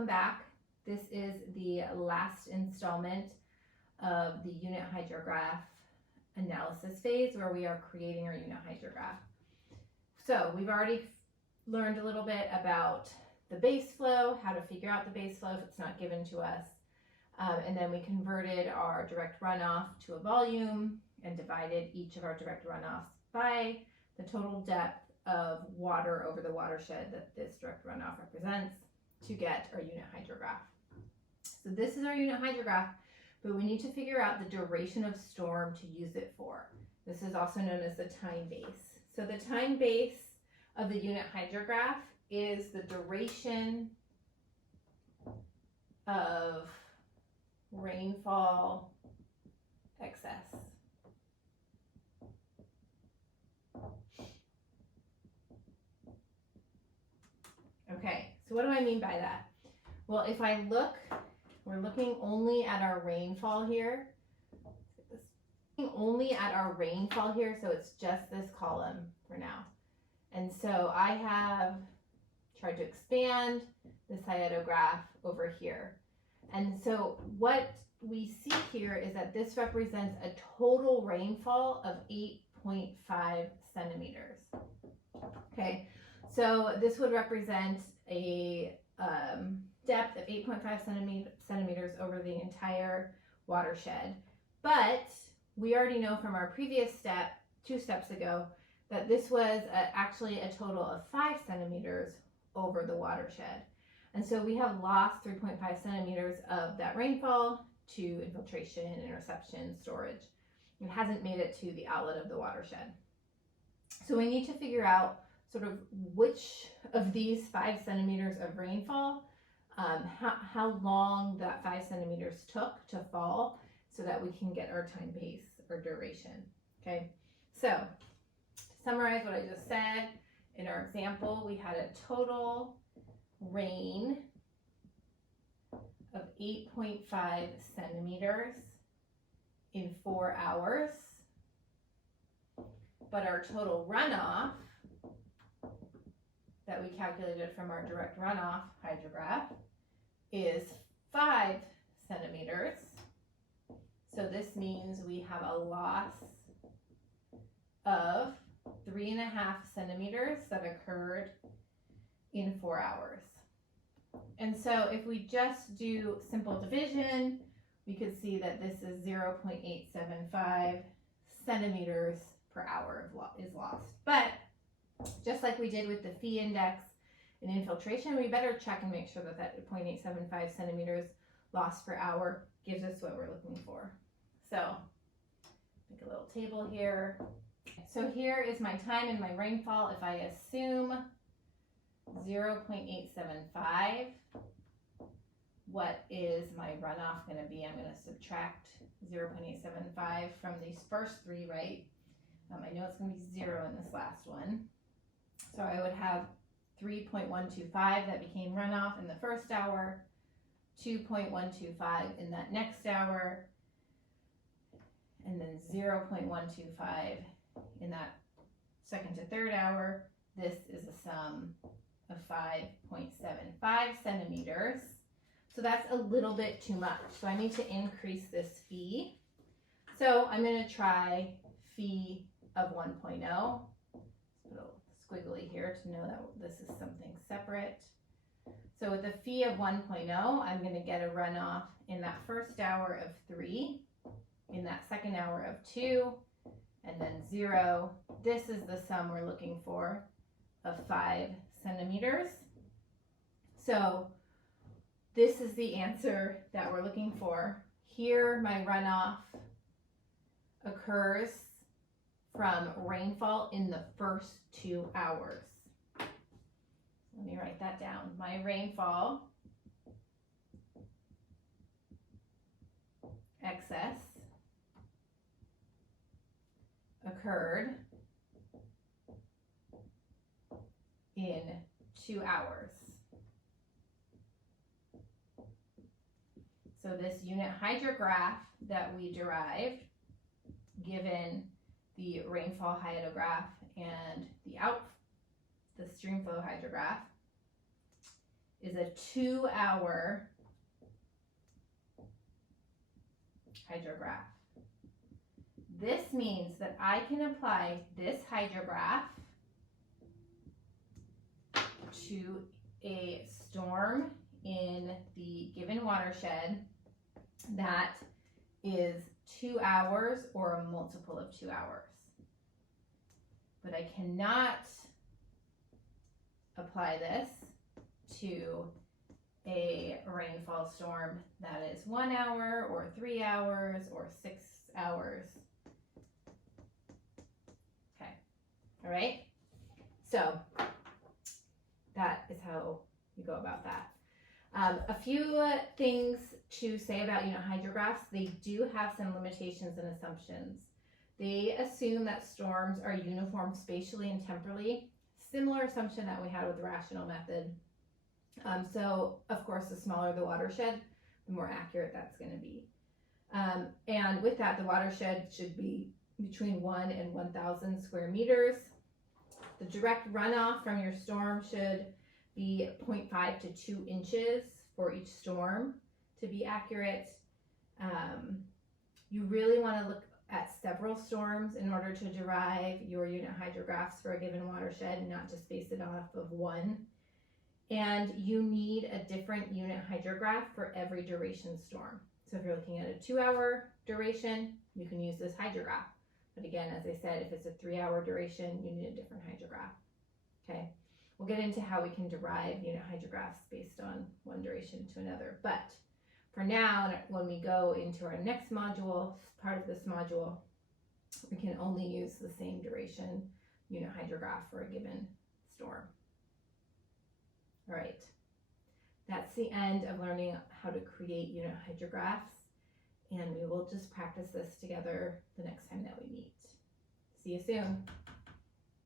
welcome back. This is the last installment of the unit hydrograph analysis phase where we are creating our unit hydrograph. So we've already learned a little bit about the base flow, how to figure out the base flow if it's not given to us. And then we converted our direct runoff to a volume and divided each of our direct runoffs by the total depth of water over the watershed that this direct runoff represents to get our unit hydrograph. So this is our unit hydrograph, but we need to figure out the duration of storm to use it for. This is also known as the time base. So the time base of the unit hydrograph is the duration of rainfall excess. Okay, so what do I mean by that? Well, if I look, we're looking only at our rainfall here. Only at our rainfall here, so it's just this column for now. And so I have tried to expand this hyetograph over here. And so what we see here is that this represents a total rainfall of 8.5 centimeters. Okay, so this would represent a depth of 8.5 centimeters over the entire watershed. But we already know from our previous step, 2 steps ago, that this was actually a total of 5 centimeters over the watershed. And so we have lost 3.5 centimeters of that rainfall to infiltration, interception, storage. It hasn't made it to the outlet of the watershed. So we need to figure out sort of which of these 5 centimeters of rainfall, how long that 5 centimeters took to fall so that we can get our time base or duration. Okay, so to summarize what I just said, in our example, we had a total rain of 8.5 centimeters in 4 hours, but our total runoff that we calculated from our direct runoff hydrograph is 5 centimeters. So this means we have a loss of 3.5 centimeters that occurred in 4 hours. And so if we just do simple division, we could see that this is 0.875 centimeters per hour is lost. But just like we did with the phi index and infiltration, we better check and make sure that that 0.875 centimeters lost per hour gives us what we're looking for. So make a little table here. So here is my time and my rainfall. If I assume 0.875, what is my runoff going to be? I'm going to subtract 0.875 from these first 3, right? I know it's going to be 0 in this last one. So I would have 3.125 that became runoff in the first hour, 2.125 in that next hour, and then 0.125 in that second to third hour. This is a sum of 5.75 centimeters. So that's a little bit too much. So I need to increase this phi. So I'm going to try phi of 1.0. Put a squiggly here to know that this is something separate. So with the phi of 1.0, I'm going to get a runoff in that first hour of 3, in that second hour of 2, and then 0. This is the sum we're looking for of 5 centimeters. So this is the answer that we're looking for. Here my runoff occurs from rainfall in the first 2 hours. Let me write that down. My rainfall excess occurred in 2 hours. So this unit hydrograph that we derived, given the rainfall hyetograph and the streamflow hydrograph, is a 2-hour hydrograph. This means that I can apply this hydrograph to a storm in the given watershed that is 2 hours or a multiple of 2 hours. But I cannot apply this to a rainfall storm that is 1 hour or 3 hours or 6 hours. Okay, all right? So that is how you go about that. A few things to say about hydrographs. They do have some limitations and assumptions. They assume that storms are uniform spatially and temporally, similar assumption that we had with the rational method. So of course, the smaller the watershed, the more accurate that's going to be. And with that, the watershed should be between 1 and 1,000 square meters. The direct runoff from your storm should be 0.5 to 2 inches for each storm to be accurate. You really want to look at several storms in order to derive your unit hydrographs for a given watershed and not just base it off of one. And you need a different unit hydrograph for every duration storm. So if you're looking at a 2-hour duration, you can use this hydrograph. But again, as I said, if it's a 3-hour duration, you need a different hydrograph. Okay, we'll get into how we can derive unit hydrographs based on one duration to another. But for now, when we go into our next module, part of this module, we can only use the same duration unit hydrograph for a given storm. All right, that's the end of learning how to create unit hydrographs, and we will just practice this together the next time that we meet. See you soon.